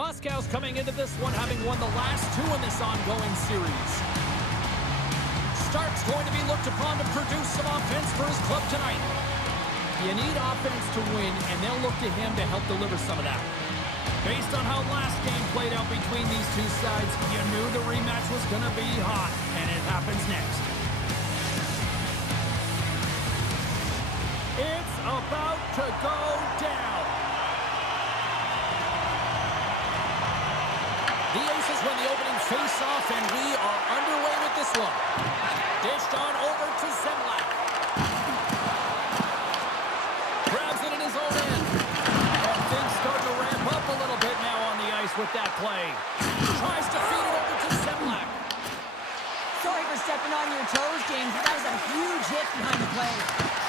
Moscow's coming into this one having won the last two in this ongoing series. Stark's going to be looked upon to produce some offense for his club tonight. You need offense to win, and they'll look to him to help deliver some of that. Based on how last game played out between these two sides, you knew the rematch was going to be hot, and it happens next. It's about to go down. The Aces win the opening face-off, and we are underway with this one. Dished on over to Zemlak. Grabs it in his own end. And things start to ramp up a little bit now on the ice with that play. Tries to feed it over to Zemlak. Sorry for stepping on your toes, James, but that was a huge hit behind the play.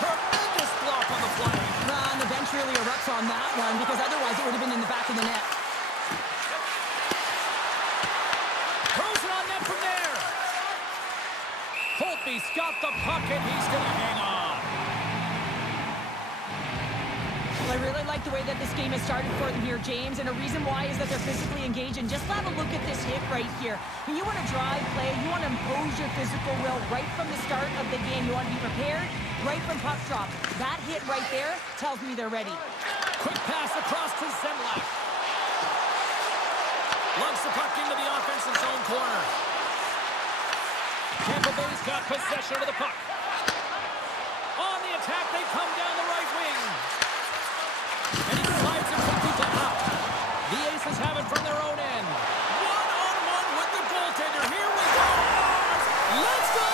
Tremendous block on the play. And the bench really erupts on that one, because otherwise it would have been in the back of the net. Throws it on net from there. Holtby's got the puck, and he's going to hang on. Well, I really like the way that this game has started for them here, James, and a reason why is that they're physically engaged. And just have a look at this hit right here. When you want to drive play, you want to impose your physical will right from the start of the game. You want to be prepared right from puck drop. That hit right there tells me they're ready. Quick pass across to Zemlak. Lugs the puck into the offensive zone corner. Tampa Bay's got possession of the puck. On the attack, they come down the right wing. And he slides it quickly to out. The Aces have it from their own end. One-on-one with the goaltender. Here we go. Let's go!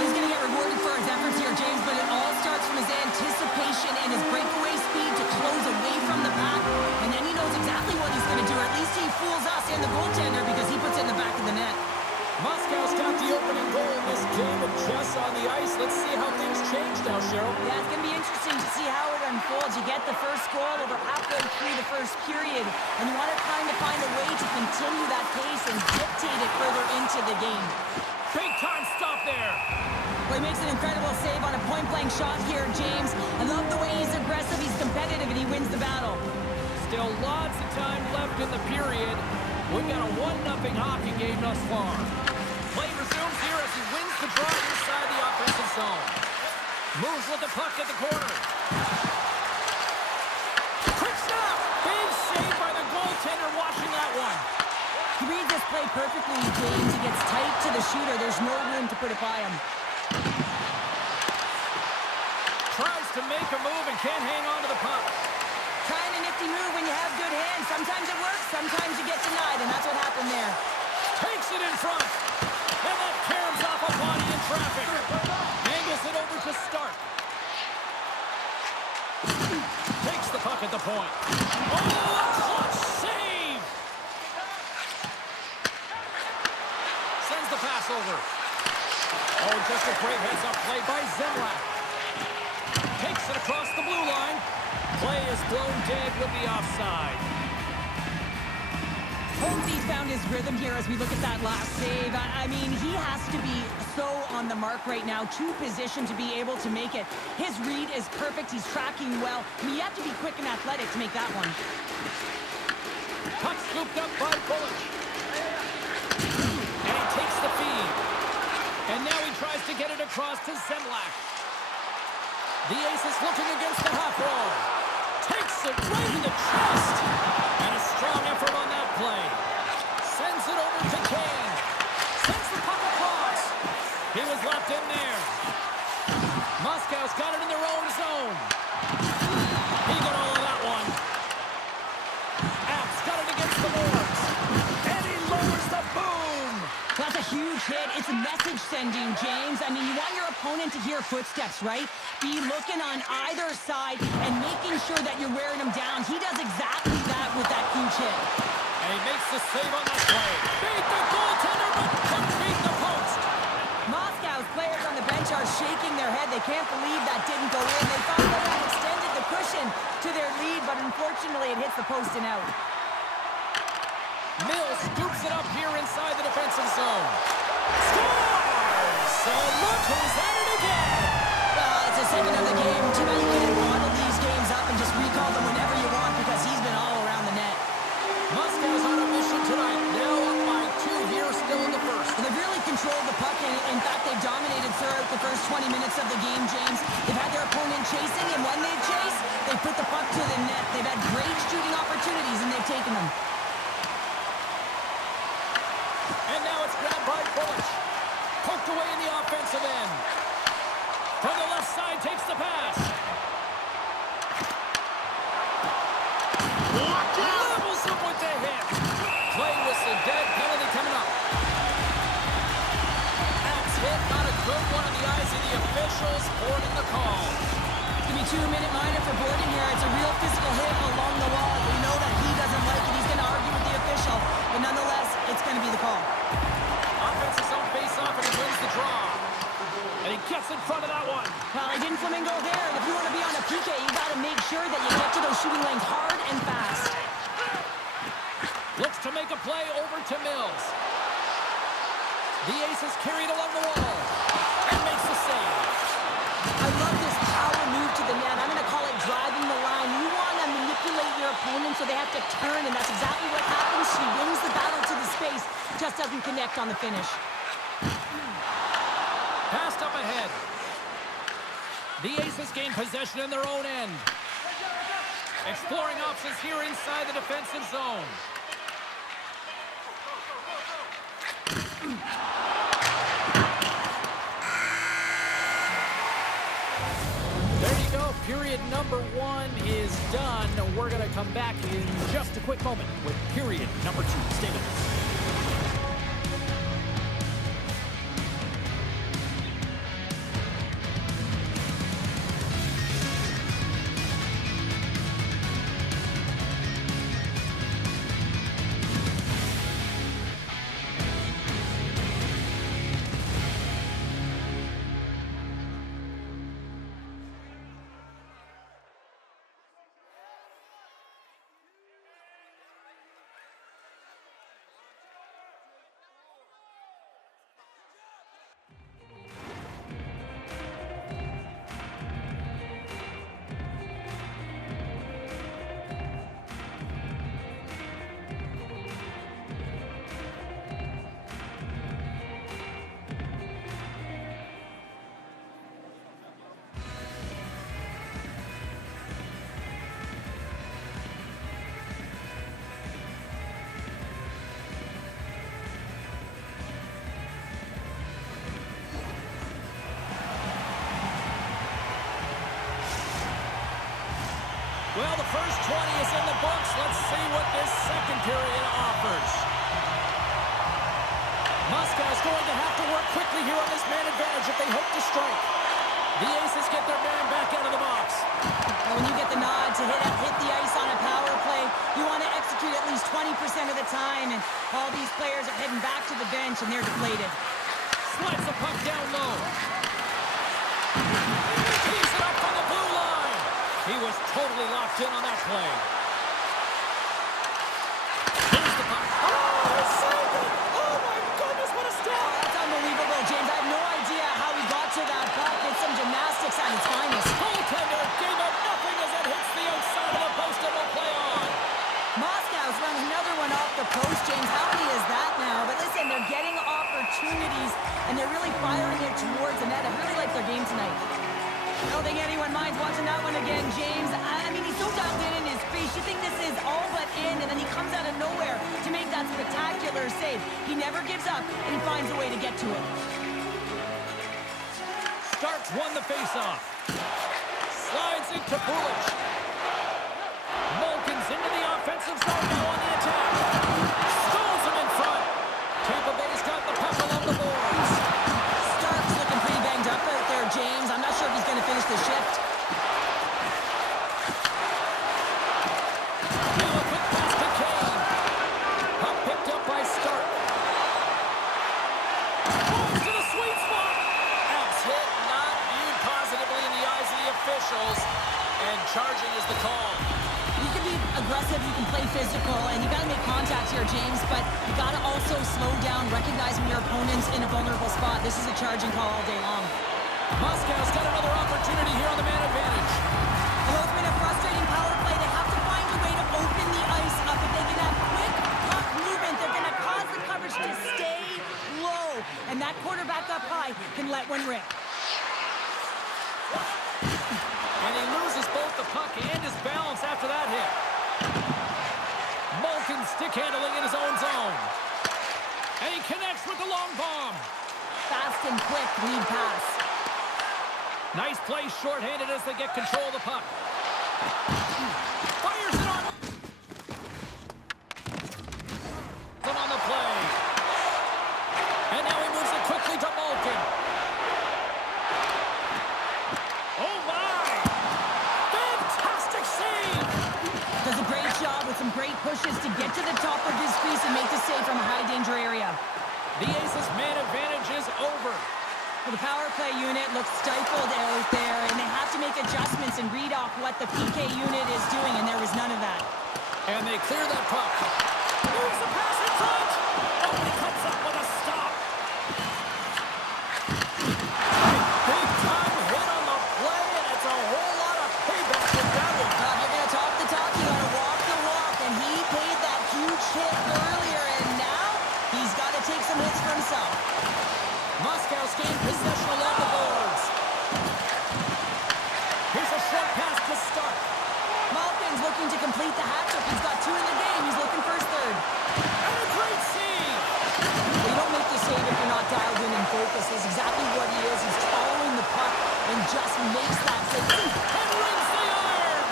He's going to get rewarded for his efforts here, James, but it all starts from his anticipation and his breakaway speed to close away from the back. And then he knows exactly what he's going to do, or at least he fools us and the goaltender because he puts it in the back of the net. Moscow's got the opening goal in this game with Jess on the ice. Let's see how things change now, Cheryl. Yeah, it's going to be interesting to see how it unfolds. You get the first goal over halfway through the first period, and you want to kind of find a way to continue that pace and dictate it further into the game. Big time stop there. Well, he makes an incredible save on a point-blank shot here, James. I love the way he's aggressive, he's competitive, and he wins the battle. Still lots of time left in the period. We've got a 1-0 hockey game thus far. Play resumes here as he wins the draw inside the offensive zone. Moves with the puck at the corner. Quick stop! Big save by the goaltender watching that one. He reads this play perfectly, James. He gets tight to the shooter. There's no room to put it by him. Tries to make a move and can't hang on to the puck. Trying a nifty move when you have good hands. Sometimes it works, sometimes you get denied, and that's what happened there. Takes it in front. And that caroms off a body in traffic. Angles it over to Stark. Takes the puck at the point. Oh, a clutch save! Sends the pass over. Oh, just a great heads-up play by Zemlak. Takes it across the blue line. Play is blown dead with the offside. Holmes's found his rhythm here as we look at that last save. I mean, he has to be so on the mark right now, to position to be able to make it. His read is perfect. He's tracking well. I mean, you have to be quick and athletic to make that one. Puck scooped up by Bullock. And he takes the feed. And now he tries to get it across to Zemlak. The Aces looking against the half wall. Takes it right in the chest. And a strong effort on that play. Sends it over to Kane. Sends the puck across. He was left in there. Moscow's got it in their own zone. He got all of that one. App's got it against the boards. And he lowers the boom. That's a huge hit. It's a message sending, James. I mean, you want your opponent to hear footsteps, right? Be looking on either side and making sure that you're wearing him down. He does exactly that with that huge hit. And he makes the save on that play. Beat the goaltender, but couldn't beat the post. Moscow's players on the bench are shaking their head. They can't believe that didn't go in. They thought they had extended the cushion to their lead, but unfortunately it hits the post and out. Mills scoops it up here inside the defensive zone. Scores! And look who's at it again! Well, it's the second of the game. Too bad you can't bottle these games up and just recall them whenever you want because he's been all around the net. Moscow's on a mission tonight. Now up by 2 here, still in the first. Well, they've really controlled the puck, and in fact, they've dominated throughout the first 20 minutes of the game, James. They've had their opponent chasing, and when they've chased, they've put the puck to the net. They've had great shooting opportunities, and they've taken them. And now it's grabbed by Bullock. Poked away in the offensive end. From the left side, takes the pass. Levels him with the hit. Play whistle dead, penalty coming up. Axe hit, not a good one in the eyes of the officials. Boarding the call. Give me 2-minute minor for boarding here. It's a real physical hit along the wall. We know that he doesn't like it. He's going to argue with the official. But nonetheless, it's going to be the call. Offense is on face-off, and he wins the draw. And he gets in front of that one. Well, he didn't flamingo there. And if you want to be on a PK, you got to make sure that you get to those shooting lanes hard and fast. Looks to make a play over to Mills. The ace is carried along the wall. And makes the save. I love this power move to the net. I'm going to call it driving the line. You want to manipulate your opponent so they have to turn, and that's exactly what happens. She wins the battle to the space, just doesn't connect on the finish. Passed up ahead. The Aces gain possession in their own end. Exploring options here inside the defensive zone. There you go. Period number 1 is done. We're going to come back in just a quick moment with period number 2. Stay with us. Well, the first 20 is in the books. Let's see what this second period offers. Moscow's going to have to work quickly here on this man advantage if they hope to strike. The Aces get their man back out of the box. Well, when you get the nod to hit the ice on a power play, you want to execute at least 20% of the time, and all these players are heading back to the bench, and they're deflated. Slides the puck down low. Tees it up on the blue line. He was totally locked in on that play. Here's the puck. Oh, he saved it! Oh, my goodness, what a stop! That's unbelievable, James. I have no idea how he got to that puck. It's some gymnastics at its finest. Goaltender gave up nothing as it hits the outside of the post and will play on. Moscow's run another one off the post, James. How many is that now? But listen, they're getting opportunities, and they're really firing it towards the net. I really like their game tonight. I don't think anyone minds watching that one again, James. I mean, he's so dialed in his face. You think this is all but in, and then he comes out of nowhere to make that spectacular save. He never gives up, and he finds a way to get to it. Starks won the faceoff. Slides into Bullock. Malkin's into the offensive zone now on the attack. Stalls him in front. Tampa Bay's got the puck along the boards. Starks looking pretty banged up out there, James. I'm not sure if he's going to finish the shift. Now a quick pass to Kane. Puck picked up by Stark. Moves to the sweet spot. Axe hit, not viewed positively in the eyes of the officials. And charging is the call. You can be aggressive, you can play physical, and you got to make contact here, James, but you got to also slow down, recognizing your opponents in a vulnerable spot. This is a charging call all day long. Moscow's got another opportunity here on the man advantage. Although it's been a frustrating power play, they have to find a way to open the ice up. If they can have quick puck movement, they're going to cause the coverage to stay low, and that quarterback up high can let one rip. And he loses both the puck and his balance after that hit. Malkin stick handling in his own zone. And he connects with the long bomb. Fast and quick lead pass. Nice play shorthanded as they get control of the puck. Fires it on. On the play. And now he moves it quickly to Malkin. Oh my! Fantastic save! Does a great job with some great pushes to get to the top of his crease and make the save from a high danger area. The Aces man advantage is over. Well, the power play unit looks stifled out there, and they have to make adjustments and read off what the PK unit is doing, and there was none of that. And they clear that puck. Moves the pass in front. Oh, he comes up with a stop. Big time hit on the play, and it's a whole lot of payback with that one. You're going to talk the talk, you got to walk the walk, and he paid that huge hit earlier, and now he's got to take some hits for himself. Moscow's gained possession along the boards. Here's a short pass to start. Malkin's looking to complete the hat trick. He's got 2 in the game. He's looking for his 3rd. And a great save. Well, you don't make the save if you're not dialed in and focused. Is exactly what he is. He's following the puck and just makes that save. And rings the iron.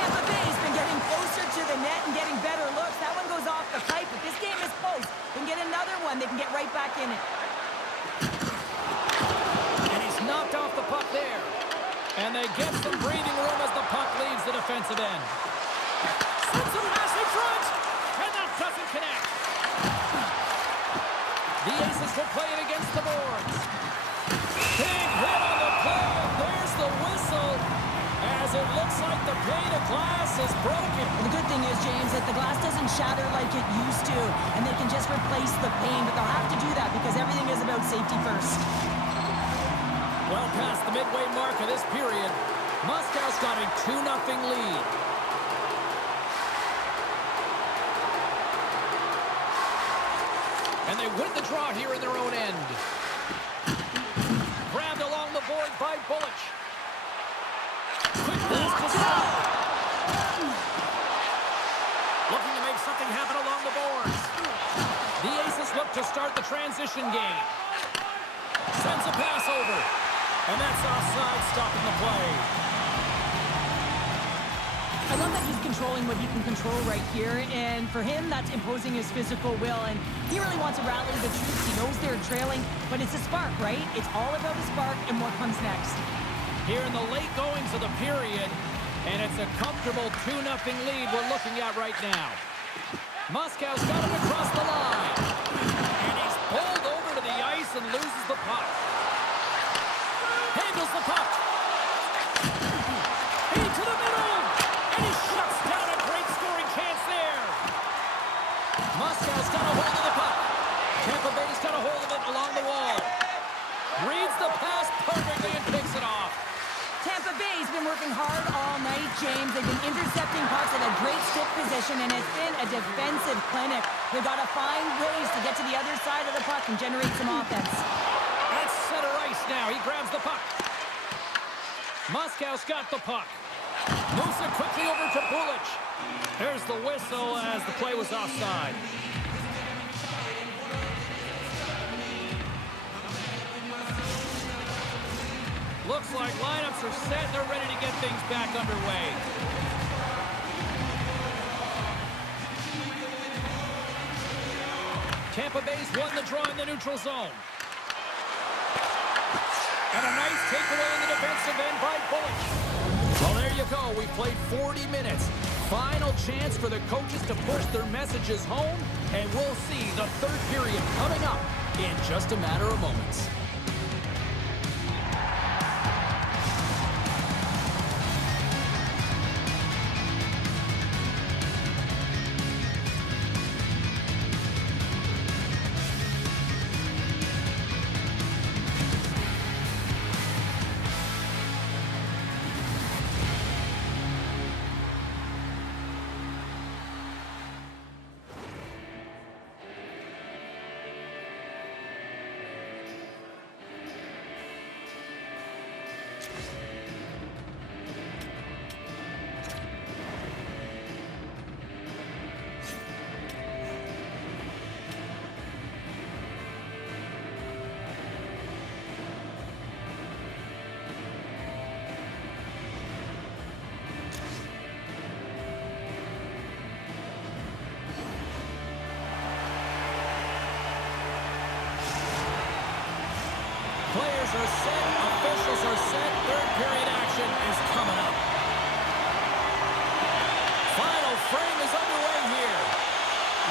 Tampa Bay's been getting closer to the net and getting better looks. That one goes off the pipe, but this game is close. They can get another one. They can get right back in it. And he's knocked off the puck there. And they get some breathing room as the puck leaves the defensive end. Sends a pass in front. And that doesn't connect. The Aces will play it against the boards. Big hit on the play. And there's the whistle. As it looks like the pane of glass is broken. Well, the good thing is, James, that the glass doesn't shatter like it used to, and they can just replace the pane, but they'll have to do that because everything is about safety first. Well past the midway mark of this period, Moscow's got a 2-0 lead. And they win the draw here in their own end. Grabbed along the board by Bullich. Quick pass to stop. Looking to make something happen along the boards. The Aces look to start the transition game. Sends a pass over. And that's offside, stopping the play. I love that he's controlling what he can control right here, and for him, that's imposing his physical will, and he really wants to rally the troops. He knows they're trailing, but it's a spark, right? It's all about a spark and what comes next. Here in the late goings of the period, and it's a comfortable 2-0 lead we're looking at right now. Moscow's got him across the line, and he's pulled over to the ice and loses the puck. Handles the puck. Into the middle. And he shuts down a great scoring chance there. Moscow's got a hold of the puck. Tampa Bay's got a hold of it along the wall. Reads the pass perfectly and picks it off. Tampa Bay's been working hard all night, James. They've been intercepting pucks at a great stick position, and it's been a defensive clinic. They've got to find ways to get to the other side of the puck and generate some offense. That's center ice now. He grabs the puck. Moscow's got the puck. Moves it quickly over to Bullich. There's the whistle as the play was offside. Looks like lineups are set. They're ready to get things back underway. Tampa Bay's won the draw in the neutral zone. And a nice takeaway in the defensive end by Bullich. Well, there you go. We've played 40 minutes. Final chance for the coaches to push their messages home, and we'll see the third period coming up in just a matter of moments. Players are set. Officials are set. Third period action is coming up. Final frame is underway here.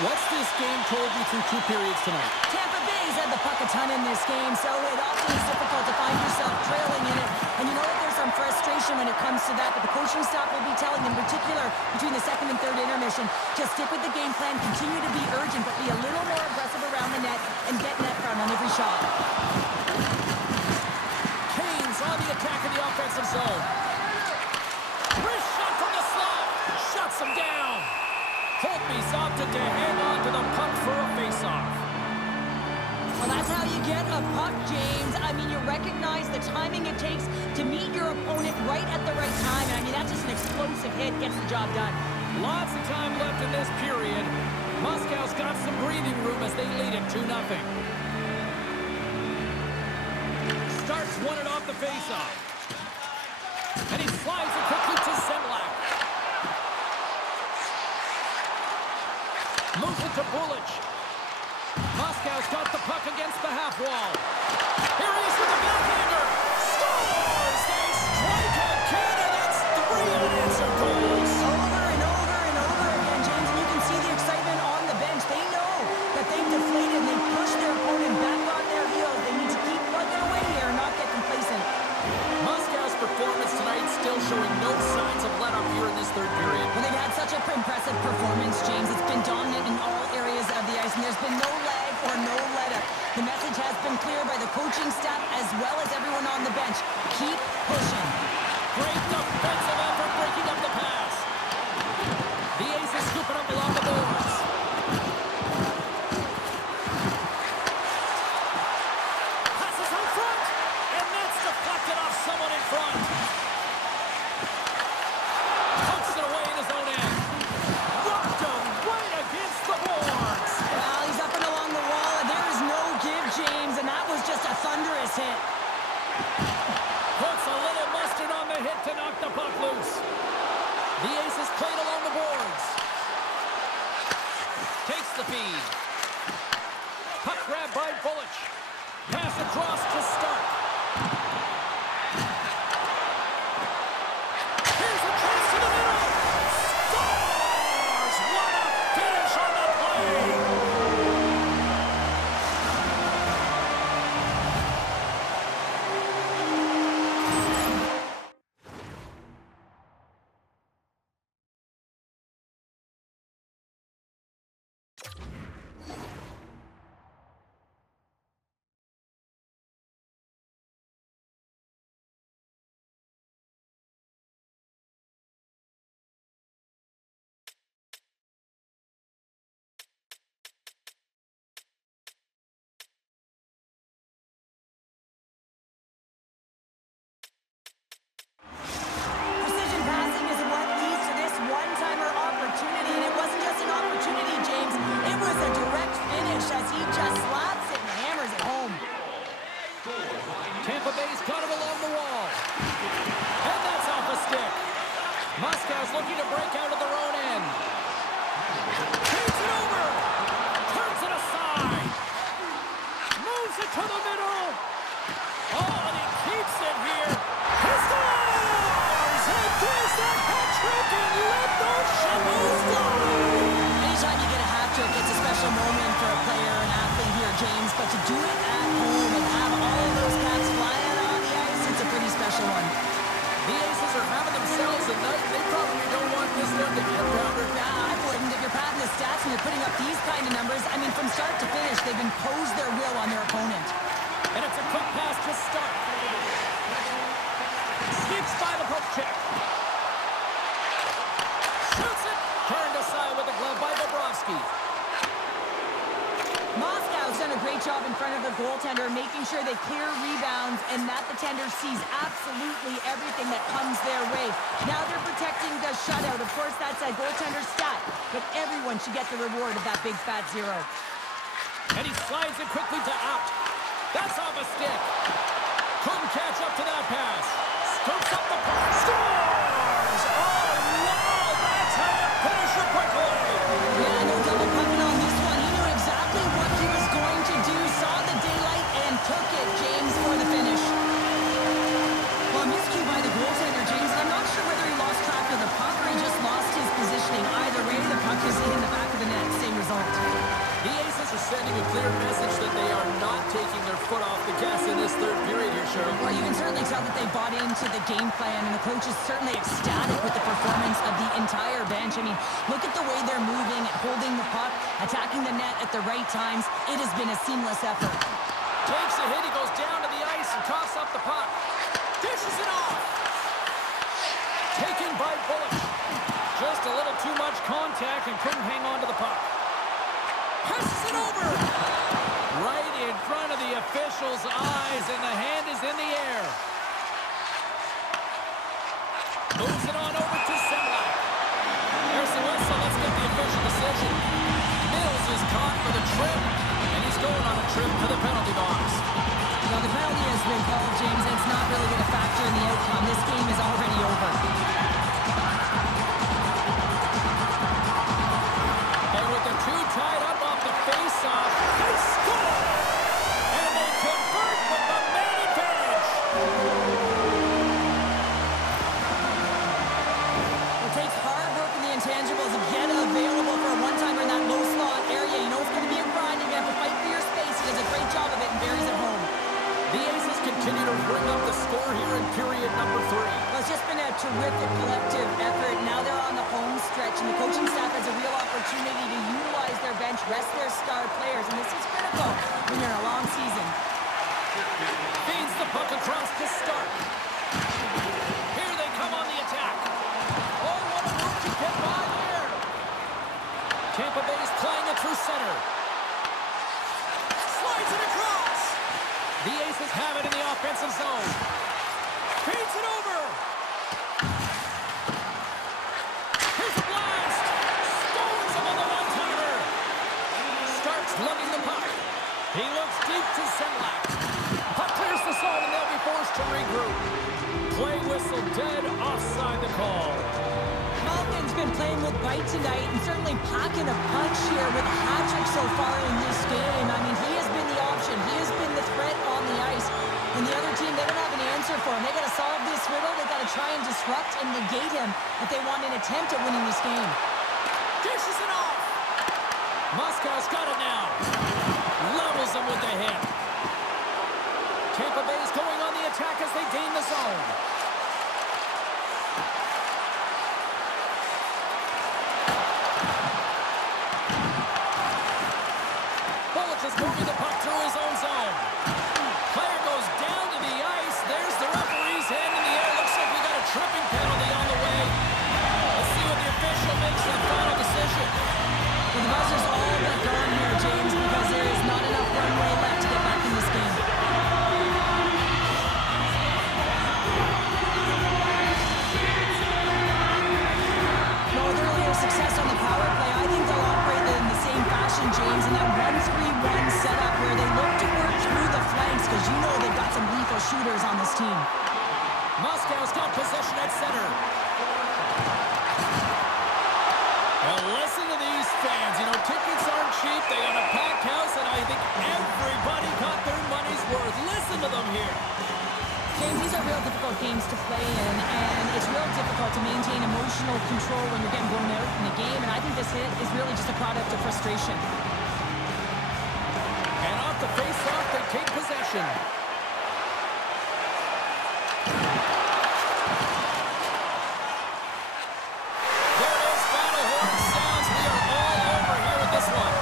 What's this game told you through 2 periods tonight? Tampa Bay's had the puck a ton in this game, so it often is difficult to find yourself trailing in it. And you know that there's some frustration when it comes to that, but the coaching staff will be telling, in particular, between the second and third intermission, just stick with the game plan, continue to be urgent, but be a little more aggressive around the net and get net front on every shot. Kane's on the attack in the offensive zone. Wrist shot from the slot. Shuts him down. Holtby's opted to hang on to the puck for a face-off. Well, that's how you get a puck, James. I mean, you recognize the timing it takes to meet your opponent right at the right time. And I mean, that's just an explosive hit, gets the job done. Lots of time left in this period. Moscow's got some breathing room as they lead it 2-0. Starks won it off the face-off. And he slides it quickly to Semlak. Moves it to Bulich. Moscow's got the puck against the half wall. Here he is with the backhander. Scores! They strike again, and that's 3 unanswered goals. Over and over and over again, James. And you can see the excitement on the bench. They know that they've deflated and they pushed their opponent back on their heels. They need to keep plugging away here and not get complacent. Moscow's performance tonight still showing no signs of let-up here in this third period. Well, they've had such an impressive performance, James. It's been dominant in all areas of the ice, and there's been no lag or no let-up. The message has been clear by the coaching staff as well as everyone on the bench. Keep pushing. Great defensive effort breaking up the pass. The Ace is scooping up along the boards. Passes out front, and that's deflected off someone in front. Pokes it away in his own end. Rocked him right against the boards. Well, he's up and along the wall, and there is no give, James, and that was just a thunderous hit. Puts a little mustard on the hit to knock the puck loose. The Ace is played along the boards. Takes the feed. Puck grab by Bulich. Pass across to Stark. Here's a chance to the middle. Scores! What a finish on the play! Precision passing is what leads to this one-timer opportunity, and it wasn't just an opportunity, James. It was a direct finish as he just slaps it and hammers it home. Tampa Bay's got him along the wall. And that's off a stick. Moscow's looking to break out of their own end. Takes it over. Turns it aside. Moves it to the middle. Oh, and he keeps it here. He scores! And there's the hat trick, and let those Shambles fly. Anytime you get a hat trick, it's a special moment for a player, an athlete here, James. But to do it at home and have all of those caps flying on the ice, it's a pretty special one. The Aces are having themselves a night. They probably don't want this one to get rounder. Yeah, I wouldn't. If you're padding the stats and you're putting up these kind of numbers, I mean, from start to finish, they've imposed their will on their opponent. And it's a quick pass to Stark. Skips by the poke check. Shoots it. Turned aside with a glove by Bobrovsky. Moscow's done a great job in front of the goaltender, making sure they clear rebounds and that the tender sees absolutely everything that comes their way. Now they're protecting the shutout. Of course, that's a goaltender stat, but everyone should get the reward of that big fat zero. And he slides it quickly to out. That's off a stick. Couldn't catch up to that pass. Scoops up the puck. Scores! Oh, wow! That's how you finish it quickly. Yeah, no double pumping on this one. He knew exactly what he was going to do, saw the daylight, and took it, James, for the finish. is in the back of the net. Same result. The Aces are sending a clear message that they are not taking their foot off the gas in this third period here, Cheryl. Well, you can certainly tell that they bought into the game plan, and the coach is certainly ecstatic with the performance of the entire bench. I mean, look at the way they're moving, holding the puck, attacking the net at the right times. It has been a seamless effort. Takes a hit, he goes down to the ice and coughs up the puck. Dishes it off. Taken by Bullock. Just a little too much contact and couldn't hang on to the puck. Passes it over. Right in front of the official's eyes, and the hand is in the air. Moves it on over to Semlak. There's the whistle. Let's get the official decision. Mills is caught for the trip, and he's going on a trip to the penalty box. Now, the penalty has been called, James, and it's not really going to factor in the outcome. This game is already over. And with the two tied up off the face-off, they score! And they convert with the man advantage! It takes hard work in the intangibles to get available for a one-timer in that low slot area. You know it's going to be a grind. You're going to have to fight for your space. He does a great job of it and buries it home. The Aces continue to bring up the score here in period number 3. Well, it's just been a terrific collective effort. Now they're on the home stretch, and the coaching staff has a real opportunity to utilize their bench, rest their star players, and this is critical when you're in a long season. Feeds the puck across to Stark. Here they come on the attack. Oh, what a move to get by there. Tampa Bay's playing it through center. Slides it across. The Aces have it in the offensive zone. Feeds it over. Here's a blast. Scores him on the one-timer. Starks lugging the puck. He looks deep to Semlak. Puck clears the zone, and they'll be forced to regroup. Play whistle dead, offside the call. Malkin's been playing with bite tonight and certainly packing a punch here with a hat-trick so far in this game. I mean, he has been the option. He has been the threat on the ice. And the other team, they don't have an answer for him. They got to solve this riddle. They got to try and disrupt and negate him if they want an attempt at winning this game. Dishes it off. Moscow's got it now. Levels him with the hit. Tampa Bay's going on the attack as they gain the zone. Bullock is moving the puck through his own zone. Player goes down to the ice. There's the referee's hand in the air. Looks like we got a tripping penalty on the way. Let's see what the official makes for the final decision. Well, the buzzer's all but gone here, James, because there is not enough runway left to get back in this game. No, with earlier success on the power play, I think they'll operate in the same fashion, James, in that 1-3-1 setup where they look to work through the flanks because you know they've got some lethal shooters on this team. Moscow's got possession at center. Well, listen to these fans. You know, tickets aren't cheap. They got a packed house, and I think everybody got their money's worth. Listen to them here. James, these are real difficult games to play in, and it's real difficult to maintain emotional control when you're getting blown out in a game, and I think this hit is really just a product of frustration. And off the face-off, they take possession. There it is, final horn sounds. We are all over here with this one.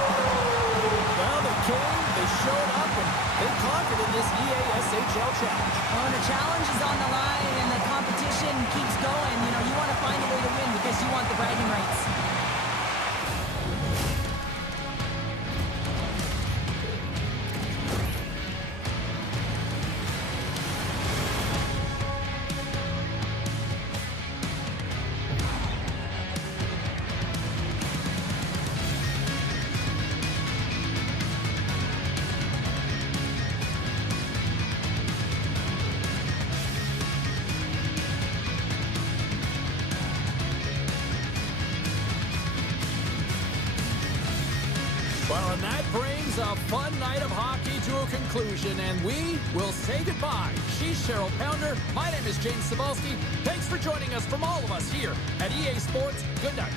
Well, they came, they showed up, and they conquered in this EASHL challenge. Well, the challenge is on the line, and the competition keeps going. You know, you want to find a way to win because you want the bragging rights. Well, and that brings a fun night of hockey to a conclusion, and we will say goodbye. She's Cheryl Pounder. My name is James Cebulski. Thanks for joining us from all of us here at EA Sports. Good night.